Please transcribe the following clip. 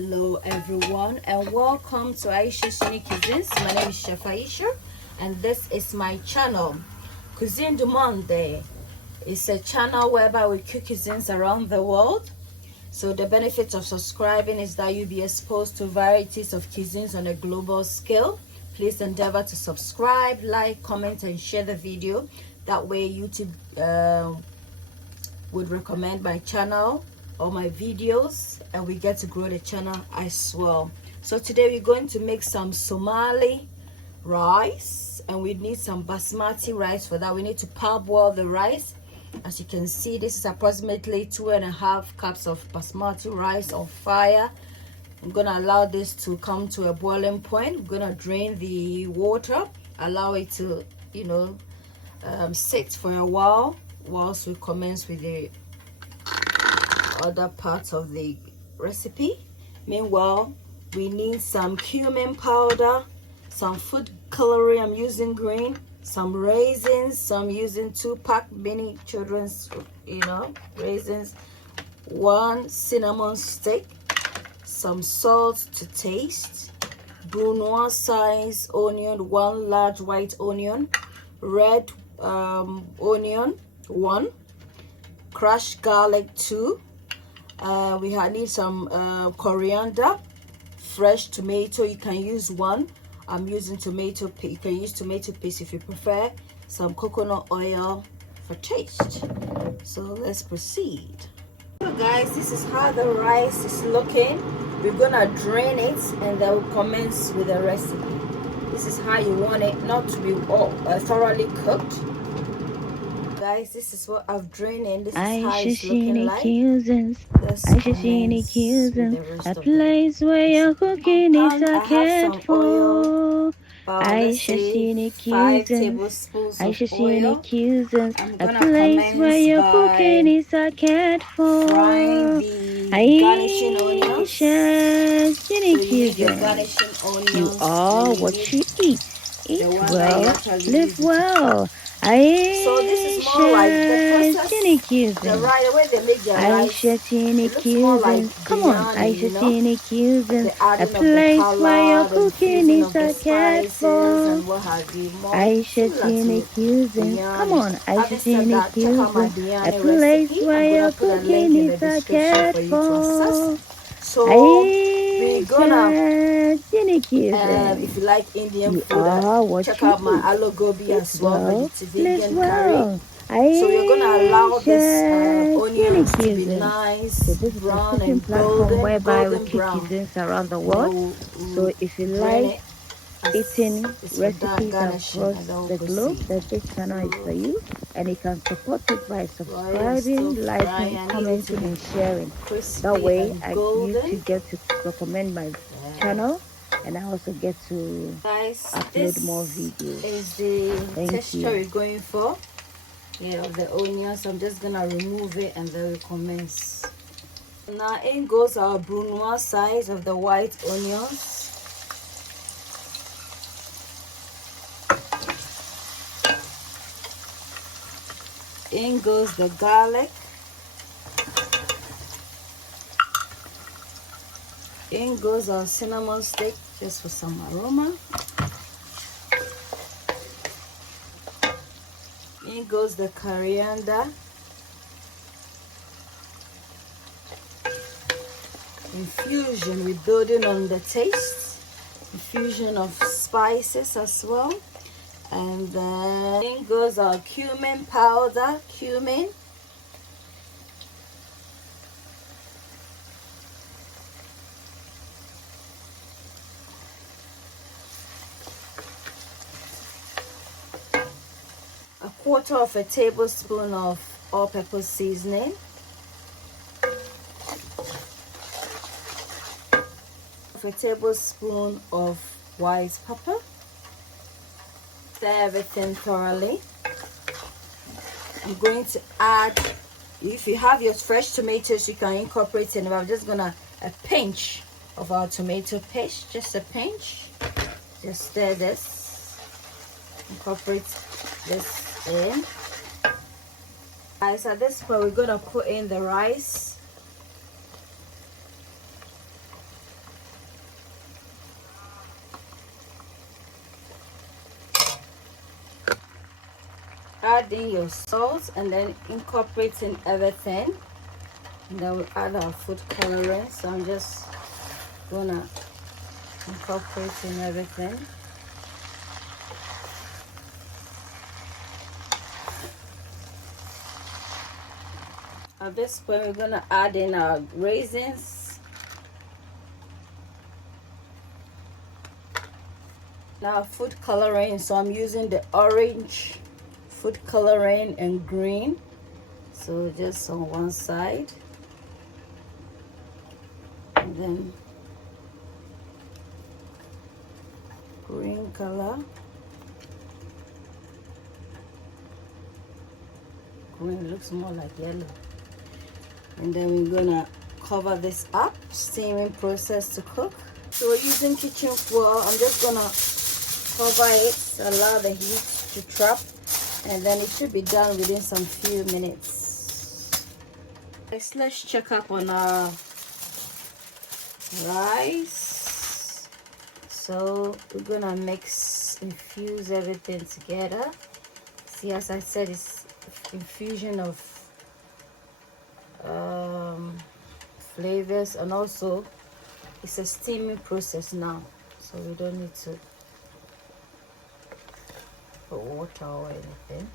Hello everyone and welcome to Ayesha's Unique Cuisines. My name is Chef Ayesha and this is my channel, Cuisine du Monde. It's a channel whereby we cook cuisines around the world. So the benefits of subscribing is that you'll be exposed to varieties of cuisines on a global scale. Please endeavor to subscribe, like, comment and share the video. That way YouTube would recommend my channel or my videos and we get to grow the channel as well. So today we're going to make some Somali rice and we need some Basmati rice. For that we need to parboil the rice. As you can see, this is approximately 2.5 cups of Basmati rice on fire. I'm gonna allow this to come to a boiling point. I'm gonna drain the water, allow it to sit for a while whilst we commence with the other parts of the recipe. Meanwhile, we need some cumin powder, some food coloring, I'm using green, some raisins, so I'm using 2-pack mini children's raisins, 1 cinnamon stick, some salt to taste, brunoise size onion, 1 large white onion, red onion 1, crushed garlic 2. We need some coriander, fresh tomato, you can use 1. I'm using tomato paste. You can use tomato paste if you prefer. Some coconut oil for taste. So let's proceed. So guys, this is how the rice is looking. We're gonna drain it and then we'll commence with the recipe. This is how you want it, not to be thoroughly cooked. Guys, this is what I've drained and this is how it's looking like. A place where your cooking is cared for. Ayesha Scenic Cuisines. Ayesha Scenic Cuisines. A place where your cooking is cared for. Ayesha Scenic Cuisines. You are what you eat. Eat well, live well. So this is more like the process, the way they make their rice. Come on, Ayesha Scenic Cuisines. A place where your cooking is cared for. Ayesha Scenic Cuisines. Come on, Ayesha Scenic Cuisines. A place where your cooking is cared for. So we're gonna if you like Indian food, check out my Aloo Gobi as well, vegetarian curry. So you're gonna allow this onions to be nice, this is brown a cooking and platform whereby we golden cook brown. cuisines around the world. So if you like eating recipes across the globe, then this channel is for you, and you can support it by subscribing, liking, commenting and sharing. That way YouTube get to recommend my channel and I also get to upload more videos. This is the texture we're going for of the onions. I'm just gonna remove it and then we commence. Now in goes our brunoise size of the white onions. In goes the garlic. In goes our cinnamon stick just for some aroma. In goes the coriander. Infusion, we're building on the taste. Infusion of spices as well. And then in goes our cumin powder, cumin. A 1/4 tablespoon of all-purpose seasoning. 1 tablespoon of white pepper. Stir everything thoroughly. I'm going to add, if you have your fresh tomatoes, you can incorporate it. I'm just gonna a pinch of our tomato paste, just a pinch. Just stir this, incorporate this in. Guys, at this point we're gonna put in the rice. add in your salt and then incorporating everything. And then we add our food coloring. So I'm just gonna incorporate in everything. At this point, we're gonna add in our raisins. Now food coloring, so I'm using the orange food coloring and green. So just on one side. And then green color. Green looks more like yellow. And then we're gonna cover this up, steaming process to cook. So we're using kitchen floor. I'm just gonna cover it, allow the heat to trap, and then it should be done within some few minutes. Let's check up on our rice. So we're gonna infuse everything together. See, as I said, it's infusion of flavors, and also it's a steaming process now, so we don't need to put water or anything.